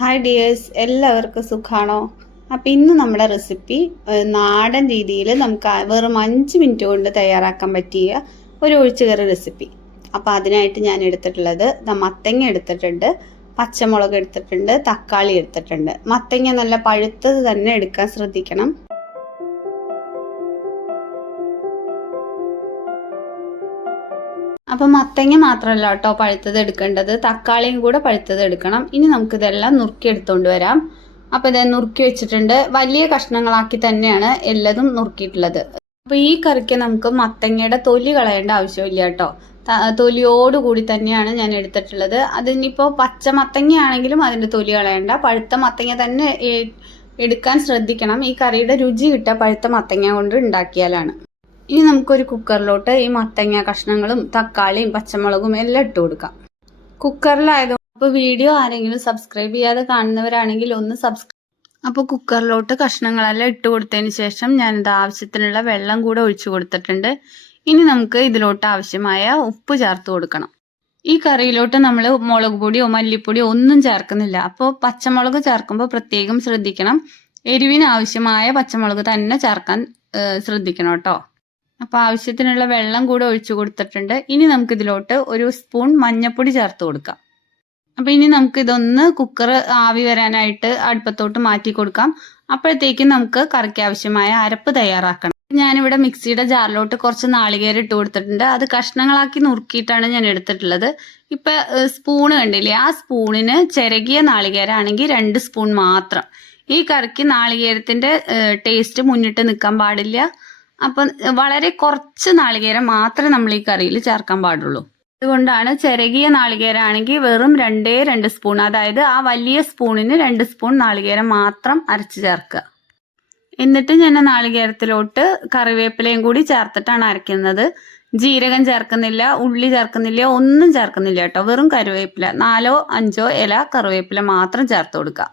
Hi dears, എല്ലാവർക്കും സുഖാണോ? അപ്പോൾ ഇന്ന് നമ്മുടെ റെസിപ്പി നാടൻ രീതിയിൽ നമുക്ക് വെറും 5 മിനിറ്റ് കൊണ്ട് തയ്യാറാക്കാൻ പറ്റിയ ഒരു ഒഴിച്ചുകറി റെസിപ്പി. അപ്പോൾ അതിനായിട്ട് ഞാൻ എടുത്തിട്ടുള്ളത് മത്തങ്ങ എടുത്തിട്ടുണ്ട്, പച്ചമുളക് എടുത്തിട്ടുണ്ട്, തക്കാളി എടുത്തിട്ടുണ്ട്. മത്തങ്ങ നല്ല പഴുത്തത് തന്നെ എടുക്കാൻ ശ്രദ്ധിക്കണം. അപ്പം മത്തങ്ങ മാത്രമല്ല കേട്ടോ പഴുത്തത് എടുക്കേണ്ടത്, തക്കാളിയും കൂടെ പഴുത്തത് എടുക്കണം. ഇനി നമുക്കിതെല്ലാം നുറുക്കി എടുത്തുകൊണ്ട് വരാം. അപ്പോൾ ഇത് നുറുക്കി വെച്ചിട്ടുണ്ട്. വലിയ കഷ്ണങ്ങളാക്കി തന്നെയാണ് എല്ലാതും നുറുക്കിയിട്ടുള്ളത്. അപ്പോൾ ഈ കറിക്ക് നമുക്ക് മത്തങ്ങയുടെ തൊലി കളയേണ്ട ആവശ്യമില്ല കേട്ടോ. തൊലിയോടുകൂടി തന്നെയാണ് ഞാൻ എടുത്തിട്ടുള്ളത്. അതിനിപ്പോൾ പച്ച മത്തങ്ങയാണെങ്കിലും അതിൻ്റെ തൊലി കളയണ്ട, പഴുത്ത മത്തങ്ങ തന്നെ എടുക്കാൻ ശ്രദ്ധിക്കണം. ഈ കറിയുടെ രുചി കിട്ടുക പഴുത്ത മത്തങ്ങ കൊണ്ട് ഉണ്ടാക്കിയാലാണ്. ഇനി നമുക്കൊരു കുക്കറിലോട്ട് ഈ മത്തങ്ങ കഷ്ണങ്ങളും തക്കാളിയും പച്ചമുളകും എല്ലാം ഇട്ട് കൊടുക്കാം. കുക്കറിലായതുകൊണ്ട് അപ്പോൾ വീഡിയോ ആരെങ്കിലും സബ്സ്ക്രൈബ് ചെയ്യാതെ കാണുന്നവരാണെങ്കിൽ ഒന്ന് അപ്പോൾ കുക്കറിലോട്ട് കഷ്ണങ്ങളെല്ലാം ഇട്ട് കൊടുത്തതിന് ശേഷം ഞാനിത് ആവശ്യത്തിനുള്ള വെള്ളം കൂടെ ഒഴിച്ചു കൊടുത്തിട്ടുണ്ട്. ഇനി നമുക്ക് ഇതിലോട്ട് ആവശ്യമായ ഉപ്പ് ചേർത്ത് കൊടുക്കണം. ഈ കറിയിലോട്ട് നമ്മൾ മുളക് പൊടിയോ മല്ലിപ്പൊടിയോ ഒന്നും ചേർക്കുന്നില്ല. അപ്പോൾ പച്ചമുളക് ചേർക്കുമ്പോൾ പ്രത്യേകം ശ്രദ്ധിക്കണം. എരിവിന് ആവശ്യമായ പച്ചമുളക് തന്നെ ചേർക്കാൻ ശ്രദ്ധിക്കണം കേട്ടോ. അപ്പോൾ ആവശ്യത്തിനുള്ള വെള്ളം കൂടെ ഒഴിച്ചു കൊടുത്തിട്ടുണ്ട്. ഇനി നമുക്കിതിലോട്ട് ഒരു സ്പൂൺ മഞ്ഞൾപ്പൊടി ചേർത്ത് കൊടുക്കാം. അപ്പോൾ ഇനി നമുക്കിതൊന്ന് കുക്കർ ആവി വരാനായിട്ട് അടുപ്പത്തോട്ട് മാറ്റി കൊടുക്കാം. അപ്പോഴത്തേക്കും നമുക്ക് കറിക്ക് ആവശ്യമായ അരപ്പ് തയ്യാറാക്കണം. ഞാനിവിടെ മിക്സിയുടെ ജാറിലോട്ട് കുറച്ച് നാളികേരം ഇട്ട് കൊടുത്തിട്ടുണ്ട്. അത് കഷ്ണങ്ങളാക്കി നുറുക്കിയിട്ടാണ് ഞാൻ എടുത്തിട്ടുള്ളത്. ഇപ്പം സ്പൂണ് കണ്ടില്ലേ, ആ സ്പൂണിന് ചിരകിയ നാളികേരമാണെങ്കിൽ 2 സ്പൂൺ മാത്രം. ഈ കറിക്ക് നാളികേരത്തിൻ്റെ ടേസ്റ്റ് മുന്നിട്ട് നിൽക്കാൻ പാടില്ല. അപ്പം വളരെ കുറച്ച് നാളികേരം മാത്രമേ നമ്മൾ ഈ കറിയിൽ ചേർക്കാൻ പാടുള്ളൂ. അതുകൊണ്ടാണ് ചിരകിയ നാളികേരമാണെങ്കിൽ വെറും 2 സ്പൂൺ, അതായത് ആ വലിയ സ്പൂണിന് 2 സ്പൂൺ നാളികേരം മാത്രം അരച്ച് ചേർക്കുക. എന്നിട്ട് ഞാൻ നാളികേരത്തിലോട്ട് കറിവേപ്പിലയും കൂടി ചേർത്തിട്ടാണ് അരയ്ക്കുന്നത്. ജീരകം ചേർക്കുന്നില്ല, ഉള്ളി ചേർക്കുന്നില്ല, ഒന്നും ചേർക്കുന്നില്ല കേട്ടോ. വെറും കറിവേപ്പില 4-5 ഇല കറിവേപ്പില മാത്രം ചേർത്ത് കൊടുക്കുക.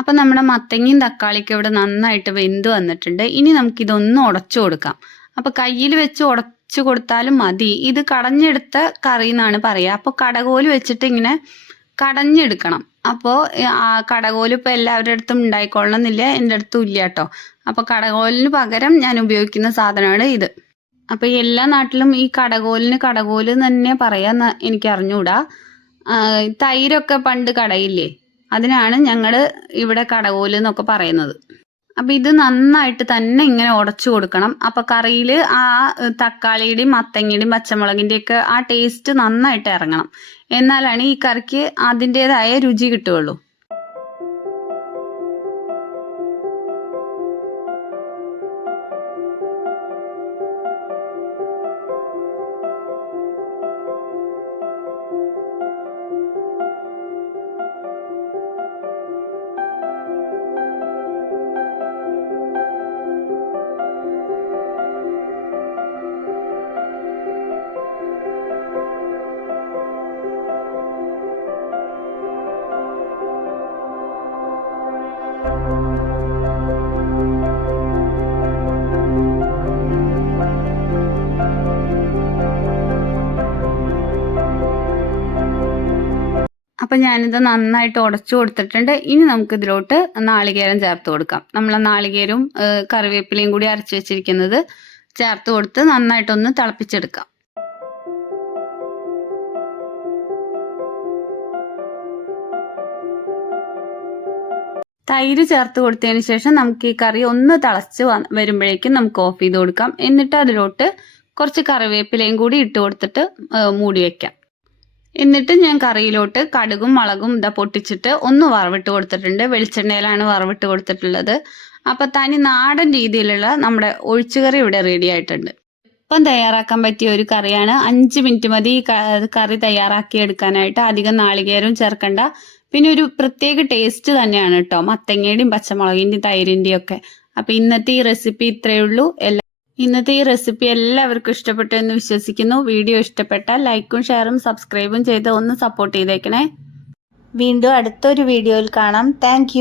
അപ്പം നമ്മുടെ മത്തങ്ങയും തക്കാളിക്കും ഇവിടെ നന്നായിട്ട് വെന്ത് വന്നിട്ടുണ്ട്. ഇനി നമുക്കിതൊന്ന് ഉടച്ചു കൊടുക്കാം. അപ്പോൾ കയ്യിൽ വെച്ച് ഉടച്ചു കൊടുത്താലും മതി. ഇത് കടഞ്ഞെടുത്ത കറി എന്നാണ് പറയുക. അപ്പോൾ കടകോല് വെച്ചിട്ട് ഇങ്ങനെ കടഞ്ഞെടുക്കണം. അപ്പോൾ ആ കടകോല് ഇപ്പോൾ എല്ലാവരുടെ അടുത്തും ഉണ്ടായിക്കൊള്ളണമെന്നില്ല, എൻ്റെ അടുത്തും ഇല്ല കേട്ടോ. അപ്പോൾ കടകോലിന് പകരം ഞാൻ ഉപയോഗിക്കുന്ന സാധനമാണ് ഇത്. അപ്പോൾ എല്ലാ നാട്ടിലും ഈ കടകോലിന് കടകോല് തന്നെ പറയാന്ന് എനിക്ക് അറിഞ്ഞുകൂടാ. തൈരൊക്കെ പണ്ട് കടയില്ലേ, അതിനാണ് ഞങ്ങൾ ഇവിടെ കടകോല് എന്നൊക്കെ പറയുന്നത്. അപ്പം ഇത് നന്നായിട്ട് തന്നെ ഇങ്ങനെ ഉടച്ചു കൊടുക്കണം. അപ്പം കറിയിൽ ആ തക്കാളിയുടെയും മത്തങ്ങയുടെയും പച്ചമുളകിൻ്റെയൊക്കെ ആ ടേസ്റ്റ് നന്നായിട്ട് ഇറങ്ങണം. എന്നാലാണ് ഈ കറിക്ക് അതിൻ്റെതായ രുചി കിട്ടുകയുള്ളൂ. അപ്പം ഞാനിത് നന്നായിട്ട് ഉടച്ചു കൊടുത്തിട്ടുണ്ട്. ഇനി നമുക്കിതിലോട്ട് നാളികേരം ചേർത്ത് കൊടുക്കാം. നമ്മൾ നാളികേരവും കറിവേപ്പിലയും കൂടി അരച്ച് വെച്ചിരിക്കുന്നത് ചേർത്ത് കൊടുത്ത് നന്നായിട്ടൊന്ന് തിളപ്പിച്ചെടുക്കാം. തൈര് ചേർത്ത് കൊടുത്തതിന് ശേഷം നമുക്ക് ഈ കറി ഒന്ന് തിളച്ച് വരുമ്പോഴേക്കും നമുക്ക് ഓഫ് ചെയ്ത് കൊടുക്കാം. എന്നിട്ട് അതിലോട്ട് കുറച്ച് കറിവേപ്പിലയും കൂടി ഇട്ട് കൊടുത്തിട്ട് മൂടി വയ്ക്കാം. എന്നിട്ട് ഞാൻ കറിയിലോട്ട് കടുകും മുളകും പൊട്ടിച്ചിട്ട് ഒന്ന് വറവിട്ട് കൊടുത്തിട്ടുണ്ട്. വെളിച്ചെണ്ണയിലാണ് വറവിട്ട് കൊടുത്തിട്ടുള്ളത്. അപ്പം തനി നാടൻ രീതിയിലുള്ള നമ്മുടെ ഒഴിച്ചുകറി ഇവിടെ റെഡി ആയിട്ടുണ്ട്. ഇപ്പം തയ്യാറാക്കാൻ പറ്റിയ ഒരു കറിയാണ്. 5 മിനിറ്റ് മതി ഈ കറി തയ്യാറാക്കി എടുക്കാനായിട്ട്. അധികം നാളികേരവും ചേർക്കണ്ട. പിന്നെ ഒരു പ്രത്യേക ടേസ്റ്റ് തന്നെയാണ് കേട്ടോ, മത്തങ്ങയുടെയും പച്ചമുളകിൻ്റെയും തൈരിൻ്റെയും ഒക്കെ. അപ്പം ഇന്നത്തെ ഈ റെസിപ്പി ഇത്രയേ ഉള്ളൂ. ഇന്നത്തെ ഈ റെസിപ്പി എല്ലാവർക്കും ഇഷ്ടപ്പെട്ടു എന്ന് വിശ്വസിക്കുന്നു. വീഡിയോ ഇഷ്ടപ്പെട്ടാൽ ലൈക്കും ഷെയറും സബ്സ്ക്രൈബും ചെയ്ത് ഒന്ന് സപ്പോർട്ട് ചെയ്തേക്കണേ. വീണ്ടും അടുത്തൊരു വീഡിയോയിൽ കാണാം. താങ്ക്